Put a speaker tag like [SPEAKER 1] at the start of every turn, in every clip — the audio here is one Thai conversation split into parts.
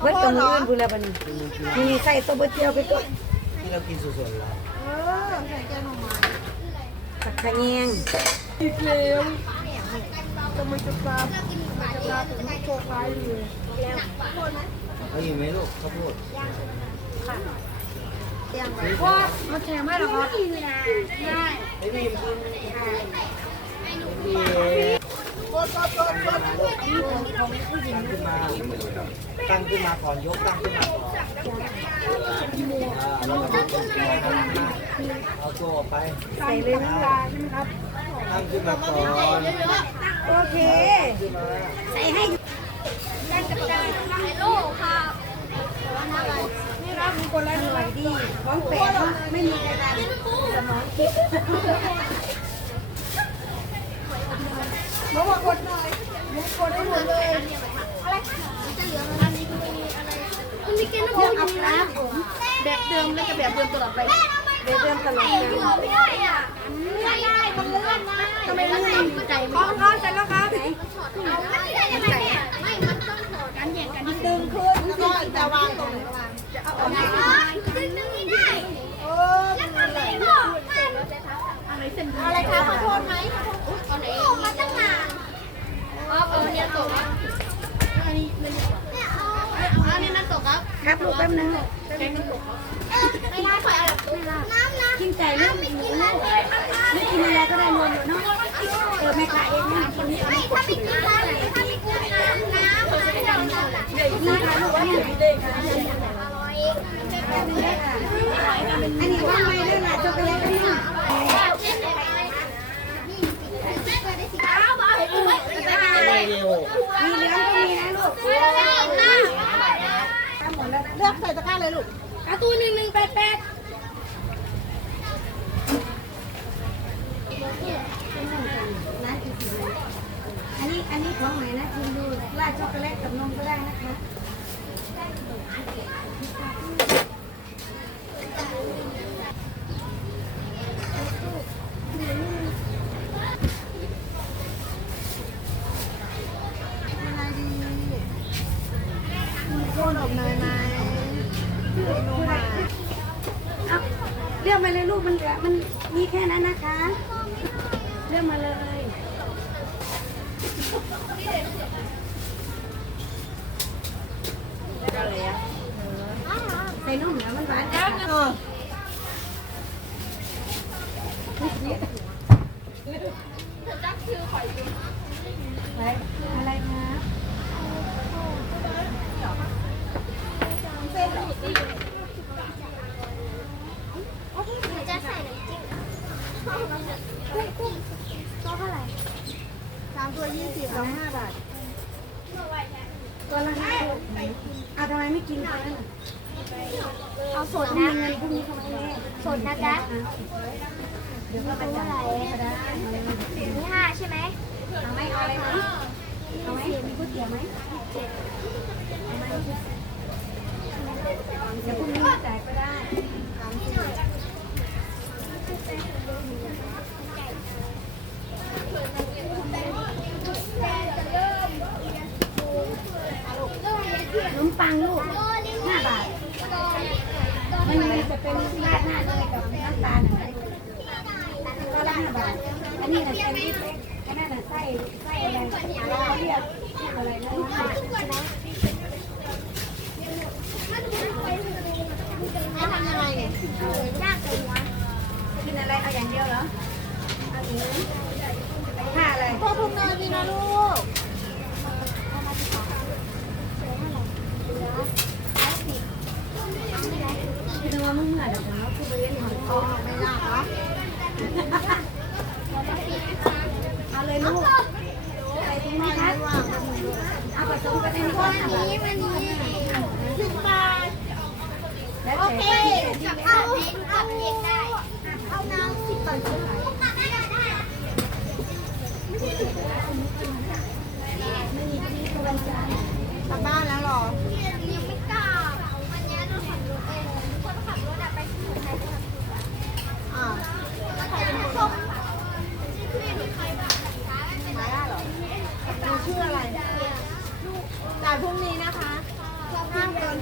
[SPEAKER 1] เบิดกับมืออื่นพูดแล้วบัดนี้นี่นี่ใส่ตัวเบิดเจียวไปตัว
[SPEAKER 2] ที่เรากินสดๆแล้ว
[SPEAKER 3] เออใส่แกงหน่อไม้
[SPEAKER 1] ผักขะแยง
[SPEAKER 3] อีกแล้วจะมันจะปลาจะปลาถึงโชคร้ายเลย
[SPEAKER 2] เอาอยู่ไหมลูกข้าวโพด
[SPEAKER 3] พ่อมาแข่งไหมล่ะครับ
[SPEAKER 2] ไอ้บีมกินบีม
[SPEAKER 3] กดกดกดกด
[SPEAKER 2] ตั้งขึ้นมา ตั้งขึ้นมาก่อนยกตั้งขึ้นมาก่อนอ่าแล้วก็เอาตัวออกไป
[SPEAKER 1] ใส่เลยนะ
[SPEAKER 3] ปลาใช่ไหมครับ
[SPEAKER 2] ตั้งขึ้นมาก่อน
[SPEAKER 1] โอเค
[SPEAKER 2] ขึ้นมา
[SPEAKER 1] ใส่ให้
[SPEAKER 3] นี่ครับมีคนแรก
[SPEAKER 1] อร่อยดีของแปลกไม่มีกระดานสมองคิด
[SPEAKER 3] บอกว่ากดหน่อยมุกกดให้หมดเลย
[SPEAKER 4] มีแกงน้ำพริกอับน้ำแบบเดิมแล้วก็แบบเดิมตลอดไป
[SPEAKER 1] เดี๋ยวเริ่มตลอดกัน
[SPEAKER 4] ไม่ได้อะไม่ได้มันเลื่อนได้ทำไมมันใจ
[SPEAKER 3] พร้อมครับเสร็จแล้วครับ
[SPEAKER 4] มันไม่ได้ยังไงเนี่ยไม่ มันต้องถอดกันแย่งกันนิดนึง
[SPEAKER 3] ดึงขึ้นก็จะวางตรงไหนวางจะเอาออกมา
[SPEAKER 4] ดึงดึงไม่ได้
[SPEAKER 3] เออ
[SPEAKER 4] แล้วทำไมพ่ออะไรเส้นอะไรคะขอโทษไหมเอาไหนมาตั้งนานอ๋อเออเนี่ยตกครับอันนี้มันอันนี้นั่นตก ครับ
[SPEAKER 1] ลูกแป๊บนึง
[SPEAKER 4] ไม่ได้ปล่อยอะไรน้ำนะ
[SPEAKER 1] กินไก่ลูกหมูไม่กินอะไรก็ได้รวมอยู่เนาะเออแม่ขายเองนะกินนี่เอา
[SPEAKER 4] ไม่ถ้าไม่กินน้ำถ้าไม่กินน้ำน้ำผมจะไม่ได้น้ำน้ำ
[SPEAKER 1] นี่ค่ะลูกว่าอยู่ดีค่ะอันนี้ว่าไม่ได้ละช็อกโกแลตนี่
[SPEAKER 2] เร็ว
[SPEAKER 1] มีเหลืองก็มีนะลูก
[SPEAKER 3] เลือกใส่ตะกร้าเลยลู ก
[SPEAKER 4] การ์ตูนหนึ่งหนึ่งแปดแปด
[SPEAKER 1] อันนี้อันนี้ของใหม่นะคุณดูราดช็อกโกแลตกับนมก็ได้นะคะ
[SPEAKER 3] ยังไงดีมีโคนออกเนยไหนมา
[SPEAKER 1] เอาเลือกมาเลยลูกมันเหลือมันมีแค่นั้นนะคะ เลือกมาเลยใส่นุ่มแล้วมันหวานจัง
[SPEAKER 3] เออ
[SPEAKER 1] ไปอะไรคะ
[SPEAKER 4] จะใส่น้ำจิ้มกุ้งกุ้งตัวเท่าไหร่
[SPEAKER 3] สามตัวยี่ สิบสองห้าบาท
[SPEAKER 1] ตัวละห้าตัวเอาทำไมไม่กินคะ
[SPEAKER 4] เอาสด
[SPEAKER 1] มี
[SPEAKER 4] นะ
[SPEAKER 1] เงินพรุ่งนี้ทำไมแม่
[SPEAKER 4] สดนะจ๊ะ
[SPEAKER 1] เดี๋ยวก็ไปจ่ายก็ได้
[SPEAKER 4] มีห้าใช่ไหม
[SPEAKER 1] เอาไหมเอาอะไรไหมเอาไหมมีก๋วยเตี๋ยวไหมเดี๋ยวพรุ่งนี้จ่ายก็ได้ ขนมปังลูกห้าบาท มันมันจะเป็นราดหน้าเลยกับน้ำตาลอะไรก็ละห้า บาท อันนี้นะแซนวิชอันนั้นนะไส้ไส้อะไรเราเรียกเรียกอะไรนะ
[SPEAKER 4] จะทำยังไงเนี่ยยากเลยวะ
[SPEAKER 1] กินอะไรเอาอย่างเดียวเหรอเอาอย่างนี้ค่าอะไร
[SPEAKER 3] พ่อทุ่งนาดีนะลูก
[SPEAKER 1] คือตัวมึงเหมือนเดี๋ยวเขาคือไปเล่นหอยทอง
[SPEAKER 3] ไม่ยากหรอ
[SPEAKER 1] เอเลยลูกใส่ถุงไหมคะเอาผสมกันในนี้ก่น
[SPEAKER 4] นี้วันนี้สิบบาท
[SPEAKER 1] แล้ว
[SPEAKER 4] โอเคเอาเอาเองได้เอาน้ำสิบบาท
[SPEAKER 3] กลับบ้านแล้วหรอ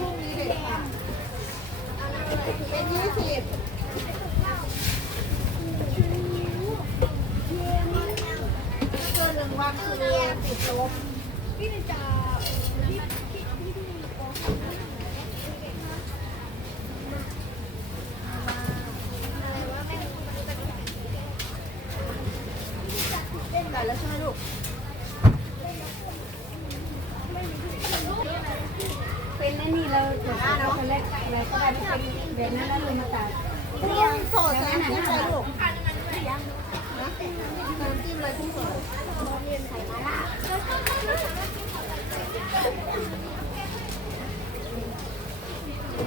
[SPEAKER 4] พรุ่งนี้เด็กค่ะเป็น
[SPEAKER 3] ยี่สิบเกินหนึ่งวันคือติดลบ
[SPEAKER 1] พี่จะ มาตัด
[SPEAKER 3] เรียมโสดใส่น้ำจิ้มเลยลูกนะใส่น้ำจิ้มเลยที่สดโ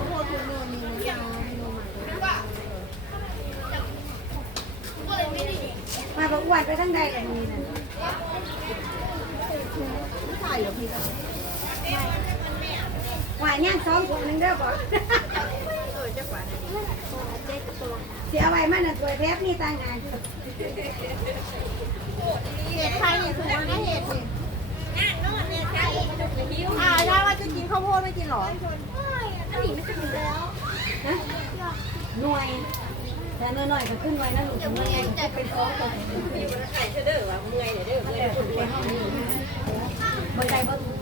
[SPEAKER 3] คตรเนื้อมีน้ำเมนูใหม่เลย
[SPEAKER 1] มาบอกอ้วนไปทั้งใดกันนี่นะ
[SPEAKER 3] ไม่ใส่หรอพี่า
[SPEAKER 1] ย่างสองคนนึงเด้อบอเสียไว้มันน่ะตัวแทบนี่ต่างงาน
[SPEAKER 3] เห็ดไทยนี่คือว่าเห็ดนี่อ่าถ้าว่าจะกินข้าวโพดไม่กินหรอ
[SPEAKER 1] หน่วย แต่หน้อยๆก็ขึ้นไว้นะลูกหน่วยจะเป็นสองคนไก่เด้อว่าเมื่อยเด้อเมื่อยบ่ได้บ่เพราะว่าแจว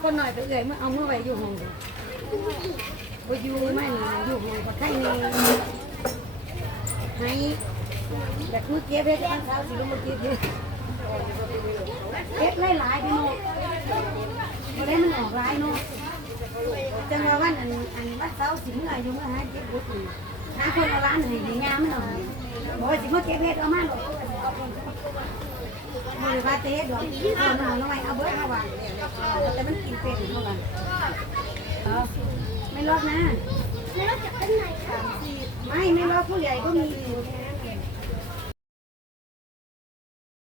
[SPEAKER 1] คนหน่อยไปเอื่อยเมื่อเอาเมื่อไว้อยู่ห้องเดียวบ่อยู่ไม่นี่อยู่ห้องก็ไข่นี่ให้แบบมื่อกี้เพชรบ้านเช้าสิลูกมื่อกี้เพชรเพชรหลายๆพี่น้องบ่ได้มันออกหลายเนาะจังว่าวันอันอันวันเสาร์สิเมื่ออยู่เมื่อหาเก็บบุตร หาคนเอาร้านหนึ่งยามมันหน่อยบอกว่าสิมาเก็บเห็ดเอามาหรอกบ่ได้ว่าเตะดอกเอาหน่อยน้อยเอาเบิดมาว่าแต่มันกินเป็นเท่ากันไม่ลอดนะ
[SPEAKER 4] ไม่ล้วจะเป็นไหนค่ะ
[SPEAKER 1] ไม่ไม่ลอดผู้ใหญ่ก็มีอยู่